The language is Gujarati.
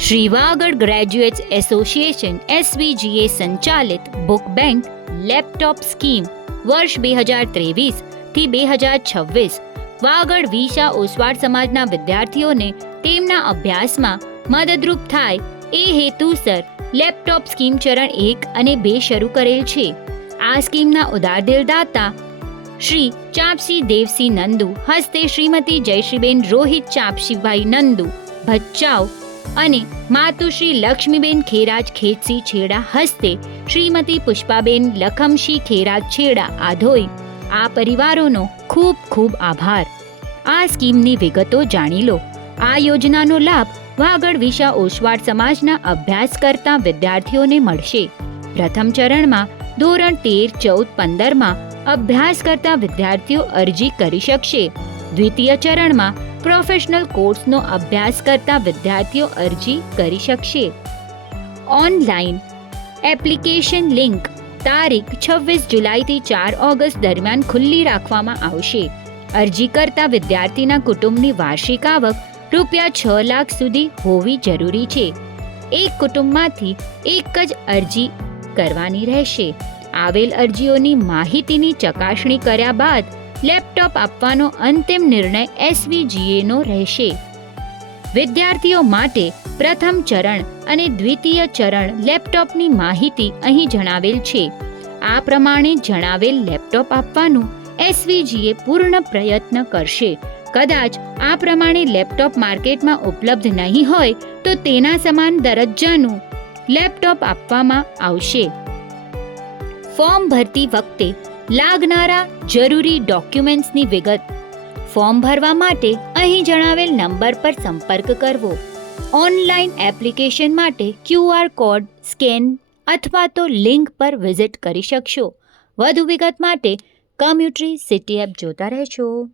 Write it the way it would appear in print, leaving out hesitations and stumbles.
Shri Vagad graduates association SVGA સંચાલિત બુક બેંક લેપટોપ સ્કીમ વર્ષ 2023થી 2026 વાગડ વિસા ઓસવાડ સમાજના વિદ્યાર્થીઓને તેમના અભ્યાસમાં મદદરૂપ થાય એ હેતુસર લેપટોપ સ્કીમ ચરણ 1 અને 2 શરૂ કરેલ છે. આ સ્કીમના ઉદાર દાતા શ્રી ચાપસી દેવસિંહ નંદુ હસ્તે શ્રીમતી જયશ્રીબેન રોહિત ચાપસીભાઈ નંદુ ભચાઉ અને માતુશ્રી લક્ષ્મીબેન ખેરાજ ખેતસિંહ છેડા હસ્તે શ્રીમતી પુષ્પાબેન લખમસિંહ ખેરાજ છેડા આધોઈ આ પરિવારોનો ખૂબ ખૂબ આભાર. આ સ્કીમની વિગતો જાણી લો. આ યોજનાનો લાભ વાગડ વિસા ઓસવાડ સમાજના અભ્યાસ કરતા વિદ્યાર્થીઓને મળશે. પ્રથમ ચરણમાં ધોરણ 13, 14, 15માં અભ્યાસ કરતા વિદ્યાર્થીઓ અરજી કરી શકશે. દ્વિતીય ચરણમાં પ્રોફેશનલ કોર્સનો અભ્યાસ કરતા વિદ્યાર્થીઓ અરજી કરી શકશે. ઓનલાઈન એપ્લિકેશન લિંક તારીખ 26 જુલાઈથી 4 ઓગસ્ટ દરમિયાન ખુલ્લી રાખવામાં આવશે. અરજી કરતા વિદ્યાર્થીના કુટુંબની વાર્ષિક આવક ₹6 લાખ સુધી હોવી જરૂરી છે. એક કુટુંબમાંથી એક જ અરજી કરવાની રહેશે. આવેલ અરજીઓની માહિતીની ચકાસણી કર્યા બાદ લેપટોપ આપવાનો અંતિમ નિર્ણય SVGAનો રહેશે. વિદ્યાર્થીઓ માટે પ્રથમ ચરણ અને દ્વિતીય ચરણ લેપટોપની માહિતી અહીં જણાવેલ છે. આ પ્રમાણે જણાવેલ લેપટોપ આપવાનું SVGA પૂર્ણ પ્રયત્ન કરશે. કદાચ આ પ્રમાણે લેપટોપ માર્કેટમાં ઉપલબ્ધ નહીં હોય તો તેના સમાન દરજ્જાનું લેપટોપ આપવામાં આવશે. ફોર્મ ભરતી વખતે લાગનારા જરૂરી ડોક્યુમેન્ટ્સની વિગત. ફોર્મ ભરવા માટે અહીં જણાવેલ નંબર પર સંપર્ક કરવો. ઓનલાઈન એપ્લિકેશન માટે QR કોડ સ્કેન અથવા તો લિંક પર વિઝિટ કરી શકશો. વધુ વિગત માટે કમ્યુટરી સિટી એપ જોતા રહેશો.